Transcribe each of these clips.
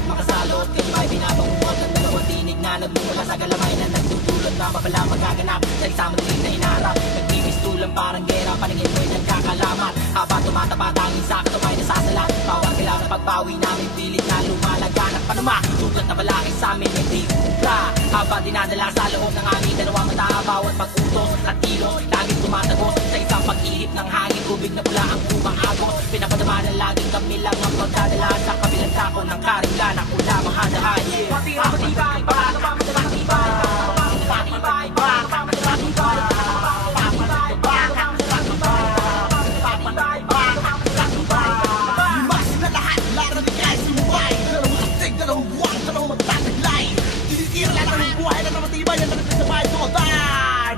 at makasalot. Kayo ay binabangungot ng dalawang tinig na nagmumula sa galamay na nagtutulot na mabala magaganap sa isang madaling na hinarap. Nagbibistulang parang gera, paningin mo'y nagkakalamat. Haba tumatapa, tanging sakto ay nasasalat. Bawat kailangan na pagbawi namin, pilit na lumalaganap. Panuma, sugat na balakay sa amin, hindi ubra. Haba dinadala sa loob ng aming dalawang mata. Bawat pag-utos at kilos, laging tumatagos sa isang pag-ihip ng hangin. Kubig na pula ang umaagos, pinapadama na laging kami lang ang pagdadala sa kabilang dako ng karinglan. Ako lamang hadahan. Matira matibay, baka pa matira matibay, matibay, baka pa matira matibay, matibay, baka pa matira matibay, matibay, baka pa matira matibay. Limas na lahat, larabigay, sumubay. Dalawang astig, dalawang buwang, dalawang magtataglay. Tinitira lang ang buhay na namatibay, yan na nagsasabay ko.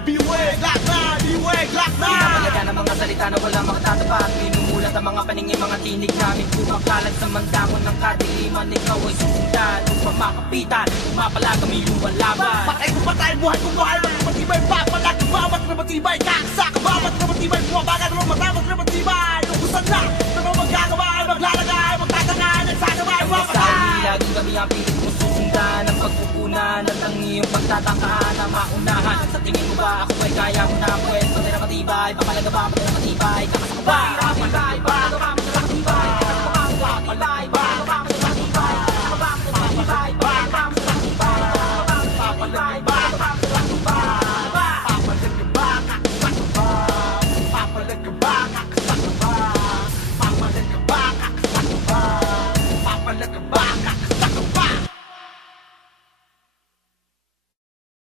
Beware, glock na, beware, glock na. Pinapalaga ng mga salita na walang makatatapat. Minumulat ang mga paningin, mga tinig namin kumakalat sa mandamon ng kadiliman. Ikaw ay susundan, upang makapitan, umapala kami lumalaban. Patay ko patay, buhay ko buhay, wala matibay. Papalag ka bawat na matibay, kaksa ka bawat na matibay. Bumabaga na matapos na matibay. Ubusan na, ano magkagawa, maglalagay, magtatangay, nagsasabay, wapatay. Laging kami ang pilit mo susundan, ang pagpupunan at ang iyong pagtatangkaan na maunahan. Sa tingin mo ba ako ay kaya mo na pwes? Matira matibay, papalaga ba matira matibay? Kakasa ko ba? Matibay, baka ba matira matibay? Matibay, baka ba matira matibay? Matibay, baka ba matira matibay? Matibay, baka ba matira matibay?